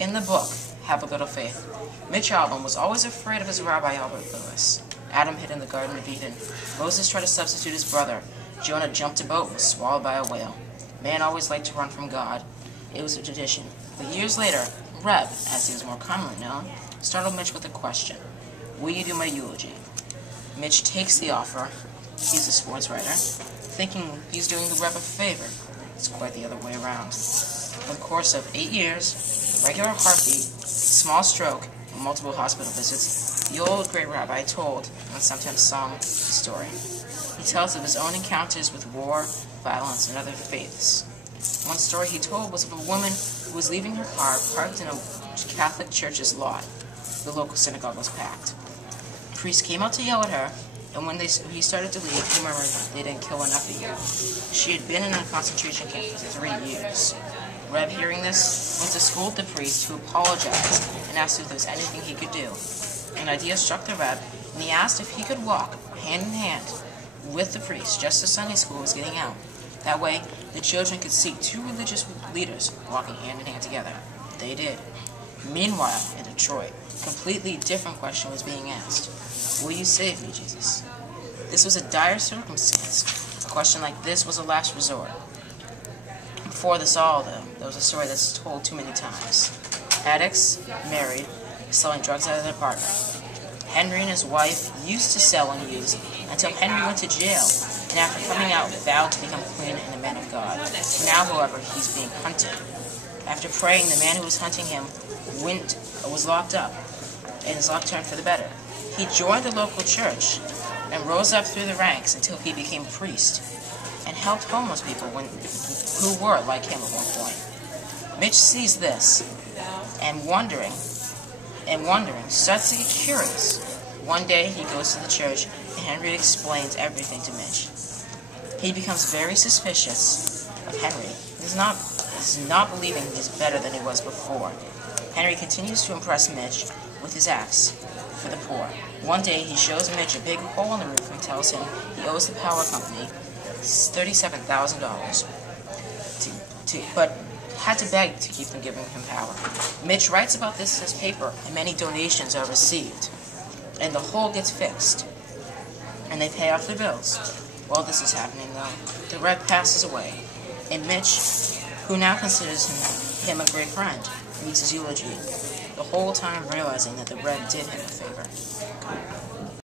In the book, Have a Little Faith, Mitch Albom was always afraid of his rabbi Albert Lewis. Adam hid in the Garden of Eden. Moses tried to substitute his brother. Jonah jumped a boat and was swallowed by a whale. Man always liked to run from God. It was a tradition. But years later, Reb, as he was more commonly known, startled Mitch with a question. Will you do my eulogy? Mitch takes the offer. He's a sports writer, thinking he's doing the Reb a favor. It's quite the other way around. In the course of 8 years, regular heartbeat, small stroke, and multiple hospital visits, the old great rabbi told, and sometimes sung, the story. He tells of his own encounters with war, violence, and other faiths. One story he told was of a woman who was leaving her car parked in a Catholic church's lot. The local synagogue was packed. The priest came out to yell at her, and when he started to leave, he murmured, "They didn't kill enough of you." She had been in a concentration camp for 3 years. Reb, hearing this, went to scold the priest, who apologized and asked if there was anything he could do. An idea struck the Reb, and he asked if he could walk hand in hand with the priest just as Sunday school was getting out. That way, the children could see 2 religious leaders walking hand in hand together. They did. Meanwhile, in Detroit, a completely different question was being asked. Will you save me, Jesus? This was a dire circumstance. A question like this was a last resort. Before this all, though, there was a story that's told too many times. Addicts, married, selling drugs out of their partner. Henry and his wife used to sell and use until Henry went to jail, and after coming out, vowed to become clean and a man of God. Now, however, he's being hunted. After praying, the man who was hunting him was locked up, and his luck turned for the better. He joined the local church and rose up through the ranks until he became a priest and helped homeless people who were like him at one point. Mitch sees this and wondering, starts to get curious. One day he goes to the church and Henry explains everything to Mitch. He becomes very suspicious of Henry. He's not believing he's better than he was before. Henry continues to impress Mitch with his acts for the poor. One day he shows Mitch a big hole in the roof and tells him he owes the power company $37,000, but had to beg to keep them giving him power. Mitch writes about this in his paper, and many donations are received, and the hole gets fixed, and they pay off their bills. While this is happening, though, the Reb passes away, and Mitch, who now considers him a great friend, reads his eulogy, the whole time realizing that the Reb did him a favor.